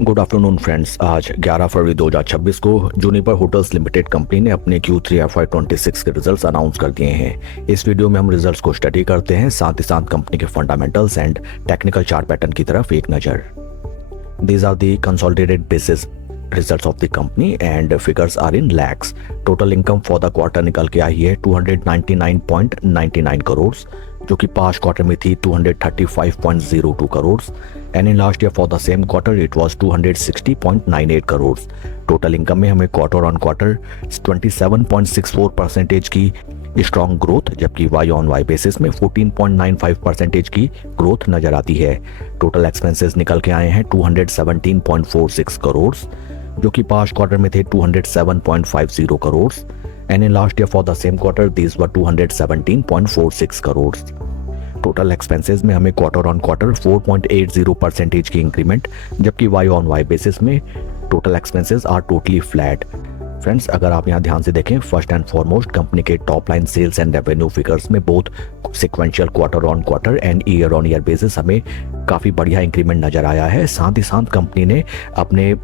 Good afternoon friends. आज 11 फरवरी 2026 को Juniper hotels limited company ने अपने Q3 FY26 के रिजल्ट्स अनाउंस कर दिए हैं। इस वीडियो में हम रिजल्ट्स को स्टडी करते हैं, साथ ही साथ कंपनी के fundamentals and technical chart pattern की तरफ एक नज़र। These are the consolidated basis results of the company and figures are in lakhs. Total income for the quarter निकल के आई है 299.99 करोड़, जो कि पास्ट क्वार्टर में थी 235.02 crore, and in last year for the same quarter it was 260.98 crore. Total income में हमें quarter on quarter 27.64% की स्ट्रॉन्ग ग्रोथ, जबकि वाई ऑन वाई बेसिस में 14.95% की ग्रोथ नजर आती है। टोटल एक्सपेंसेस निकल के आए हैं 217.46 करोड़, जो कि पास्ट क्वार्टर में थे 207.50 crore, and in last year for the same quarter these were 217.46 crore. Total expenses में हमें क्वार्टर ऑन क्वार्टर 4.80% की इंक्रीमेंट, जबकि वाई ऑन वाई बेसिस में total expenses are totally flat. Friends, अगर आप यहाँ ध्यान से देखें, फर्स्ट एंड फॉरमोस्ट कंपनी के top line sales and revenue figures में both sequential quarter on quarter and year on year basis हमें काफ़ी बढ़िया इंक्रीमेंट नजर आया है। साथ ही साथ कंपनी ने अपने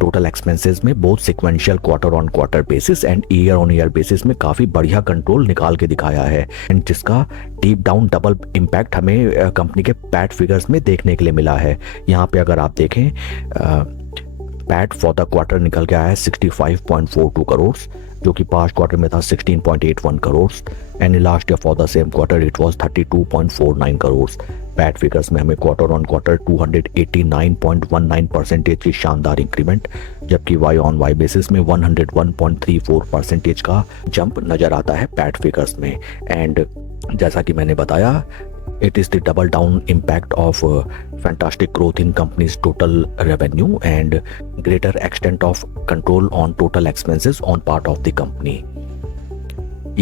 टोटल एक्सपेंसेस में both sequential quarter on quarter basis and year on year basis में काफ़ी बढ़िया कंट्रोल निकाल के दिखाया है, एंड जिसका डीप डाउन डबल इम्पैक्ट हमें कंपनी के पैट फिगर्स में देखने के लिए मिला है। यहाँ पे अगर आप देखें, पैट फॉर द क्वार्टर निकल के आया है 65.42 करोड़, जो कि पास्ट क्वार्टर में था 16.81 crore, and last year for the same quarter it was 32.49 crore. PAT figures में हमें क्वार्टर ऑन क्वार्टर 289.19% की शानदार इंक्रीमेंट, जबकि वाई ऑन वाई बेसिस में 101.34% का जंप नजर आता है पैट फिगर्स में। एंड जैसा कि मैंने बताया, it is the double down impact of fantastic growth in company's total revenue and greater extent of control on total expenses on part of the company.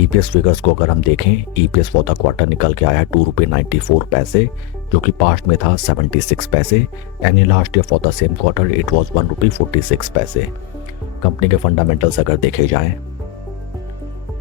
EPS figures को अगर हम देखें, EPS for the quarter निकल के आया ₹2.94, जो कि past में था 76 पैसे, and in last year for the same quarter it was ₹1.46। Company के फंडामेंटल्स अगर देखे जाएं,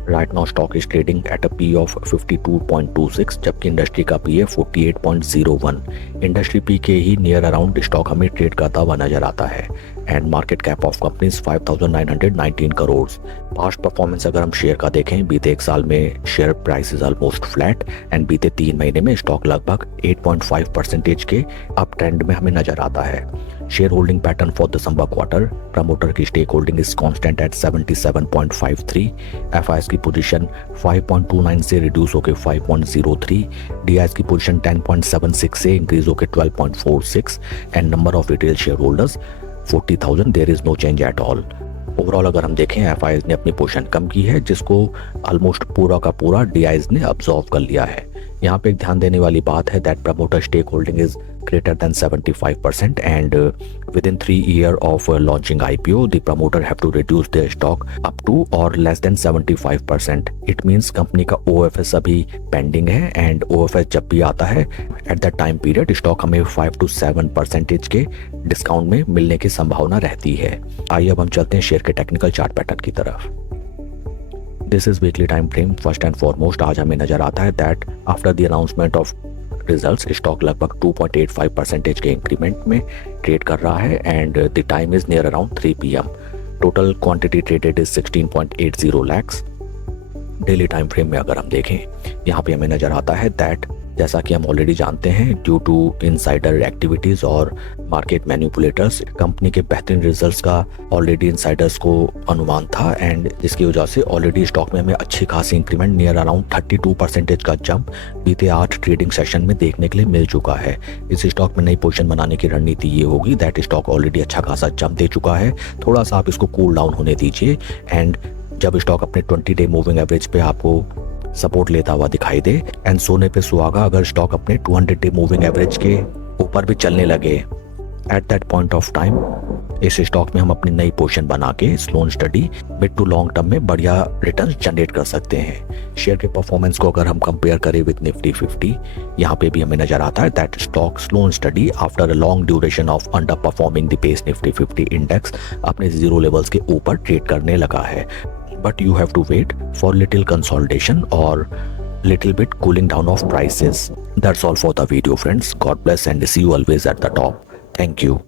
right now stock is trading at a P of 52.26, जबकि इंडस्ट्री का पी है 48.01। इंडस्ट्री पी के ही नियर अराउंड स्टॉक हमें ट्रेड करता हुआ नजर आता है, and market cap of companies 5,919 crore. Past performance अगर हम शेयर का देखें, बीते एक साल में share price is almost flat, and बीते 3 महीने में स्टॉक लगभग 8.5% के अप ट्रेंड में हमें नजर आता है। Share holding pattern for December quarter, promoter की stake holding is constant at 77.53, FIs की पोजीशन 5.29 से रिड्यूस होकर 5.03, डीआईएस की पोजीशन 10.76 से इंक्रीज होकर 12.46, and number of retail share holders 40,000, there is no change at all. Overall अगर हम देखें, एफआईएस ने अपनी पोजीशन कम की है, जिसको ऑलमोस्ट पूरा का पूरा डीआईएस ने अब्सॉर्व कर लिया है। यहाँ पे एक ध्यान देने वाली बात है that promoter stake holding is greater than 75%, and within 3 years of launching IPO the promoter have to reduce their stock up to or less than 75%. It means company का OFS अभी पेंडिंग है, एंड OFS जब भी आता है at the time period stock हमें 5 to 7% के discount में मिलने की संभावना रहती है। आइए अब हम चलते हैं शेयर के टेक्निकल चार्ट पैटर्न की तरफ। This is weekly time frame. First and foremost आज हमें नजर आता है that after the announcement of results stock लगभग 2.85% के इंक्रीमेंट में ट्रेड कर रहा है, and the time is near around 3 PM। Total quantity traded is 16.80 lakhs। Daily time frame में अगर हम देखें, यहाँ पे हमें नजर आता है दैट जैसा कि हम ऑलरेडी जानते हैं, ड्यू टू इनसाइडर एक्टिविटीज और मार्केट मैनिपुलेटर्स, कंपनी के बेहतरीन रिजल्ट्स का ऑलरेडी इनसाइडर्स को अनुमान था, एंड जिसकी वजह से ऑलरेडी स्टॉक में हमें अच्छी खासी इंक्रीमेंट नियर अराउंड 32% का जंप बीते 8 ट्रेडिंग सेशन में देखने के लिए मिल चुका है। इस स्टॉक में नई पोजीशन बनाने की रणनीति ये होगी दैट स्टॉक ऑलरेडी अच्छा खासा जंप दे चुका है, थोड़ा सा आप इसको कूल डाउन होने दीजिए, एंड जब स्टॉक अपने 20 डे मूविंग एवरेज पे आपको सपोर्ट लेता हुआ दिखाई दे, एंड सोने पे सुहागा अगर स्टॉक अपने 200 डे मूविंग एवरेज के ऊपर भी चलने लगे, at that point of time इस स्टॉक में हम अपनी नई पोजीशन बना के slow and steady mid to long term में बढ़िया रिटर्न जनरेट कर सकते हैं। शेयर के परफॉर्मेंस को अगर हम कंपेयर करें विद निफ्टी 50, यहाँ पे भी हमें नजर आता है that stock slow and steady after a long duration of under performing the pace Nifty 50 index अपने जीरो लेवल्स के ऊपर ट्रेड करने लगा है। But you have to wait for little consolidation or little bit cooling down of prices. That's all for the video, friends. God bless and see you always at the top. Thank you.